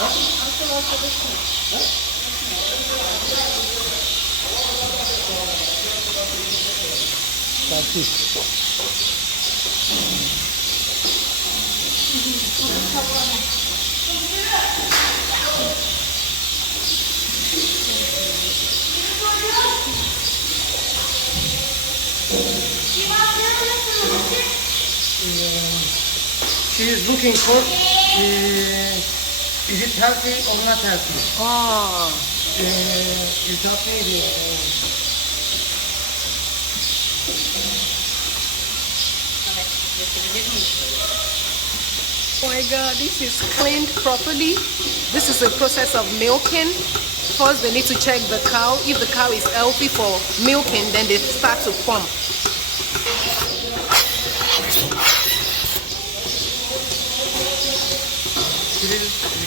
She is looking for is it healthy or not healthy? It's healthy. Oh my God, this is cleaned properly. This is a process of milking. First, they need to check the cow. If the cow is healthy for milking, then they start to pump.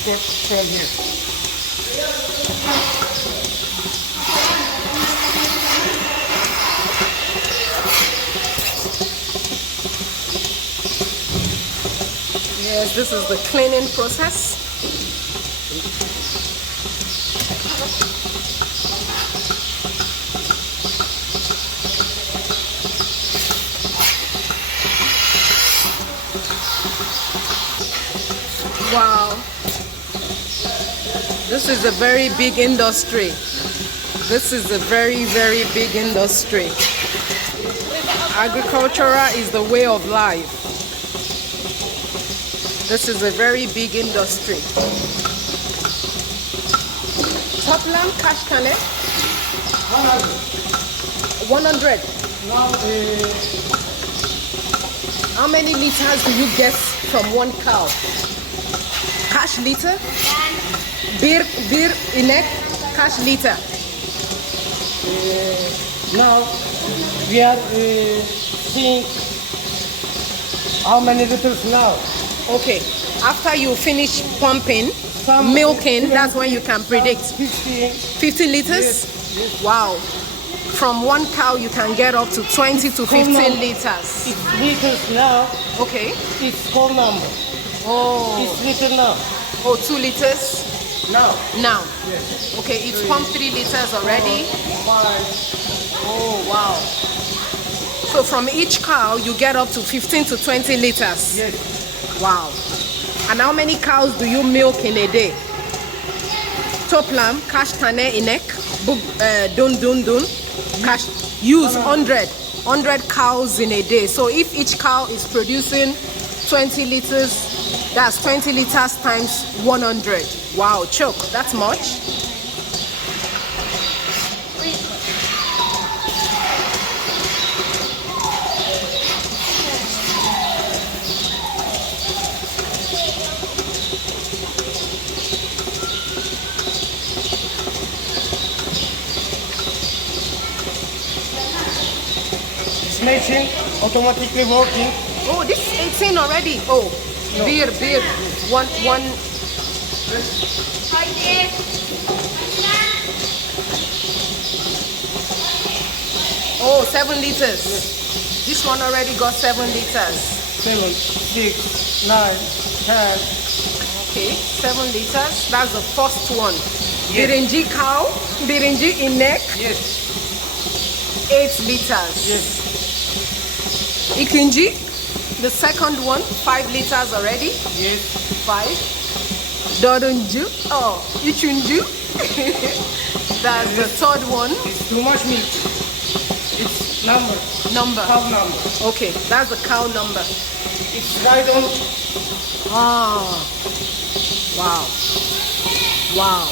Record from here. Yes, this is the cleaning process. Wow. This is a very big industry. This is a very, very big industry. Agriculture is the way of life. This is a very big industry. Top lamb, cash cane? 100. Now, How many liters do you get from one cow? Cash liter? Bir inek, cash liter. now we are seeing how many liters now. Okay, after you finish pumping, milking, that's when you can predict. 50 liters? Yes. Wow. From one cow you can get up to 20 to 15 liters. It's liters now. Okay. It's whole number. Oh. It's liter now. Oh, 2 liters Now. now. Yes. Okay, it's pumped 3 liters already. 5. Oh, wow. So from each cow you get up to 15 to 20 liters. Yes. Wow. And how many cows do you milk in a day? Top lamb, cash tane inek, dun. Cash, use 100 cows in a day. So if each cow is producing 20 liters, that's 20 liters times 100. Wow, choke, that's much. Machine automatically working. Oh, this is 18 already. Oh, No. beer. One. Oh, 7 liters. Yes. This one already got 7 liters. 7, 6, 9, 10. Okay, 7 liters. That's the first one. Yes. Birinji cow, Birinji inek, Yes. 8 liters. Yes. Ikinji, the second one, 5 liters already. Yes. 5. Dodunju, oh, Ichunju. That's the third one. It's too much milk. It's number. Number. Cow number. Okay, that's the cow number. It's right on. Ah, wow. Wow.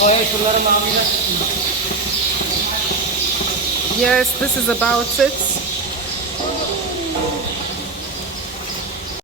Oh, şunları maviler. Yes, this is about it.